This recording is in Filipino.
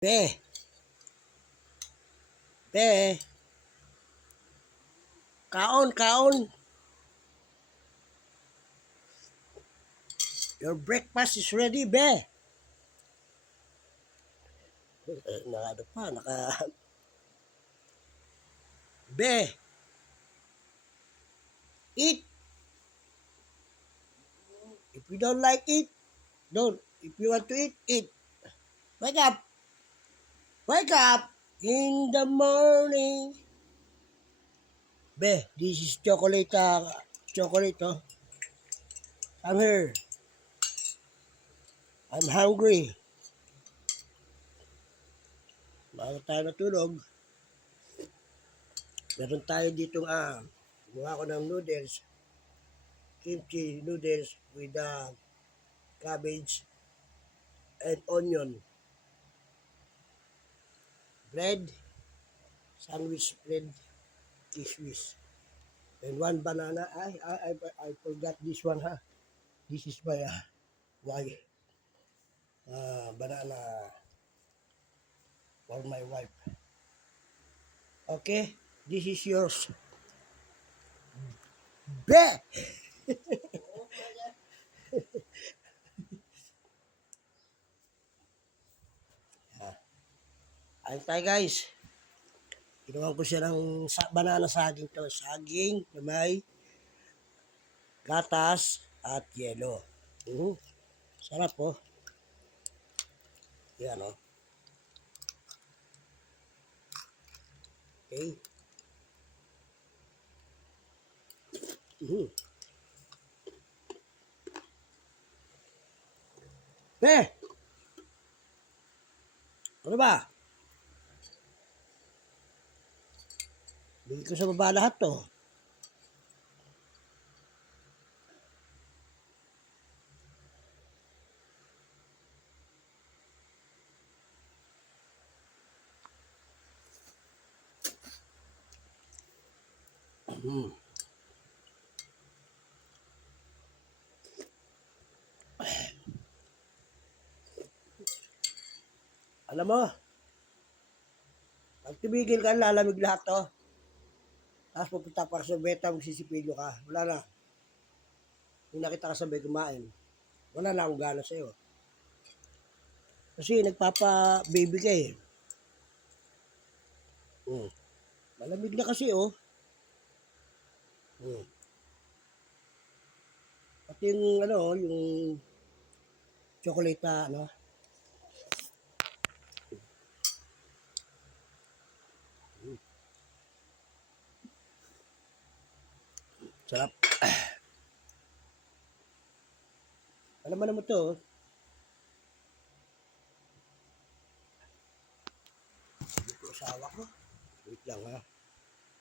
Be, be, kaon, kaon. Your breakfast is ready, be. Naka, pa, naka, be, eat. If you don't like it, don't. If you want to eat, eat. Wake up, wake up in the morning. Be, this is chocolate, chocolate, oh. I'm here. I'm hungry. Bago tayo natulog, meron tayo ditong, gumawa ko ng noodles, kimchi noodles with cabbage and onion. Bread, sandwich bread, kismis. And one banana. I forgot this one, ha. This is my wife. Banana for my wife. Okay, this is yours. Be! Ayun tayo guys. Ginawa ko siya ng banana saging to. Saging na may gatas at yelo. Sarap po. Yan o. Okay. Be! Ano ba? Bigay ko sa baba lahat to. Alam mo, pag tumigil ka, lalamig lahat to. Tapos pupunta pa sa beta, magsisipilyo ka. Wala na. Yung nakita ka sabay kumain. Wala na akong gana sa'yo. Kasi nagpapa-baby ka eh. Malamig na kasi oh. Pati yung ano, yung chocolate na ano. Sarap. Alam mo naman to. Ito asawa ko. Wait lang ha.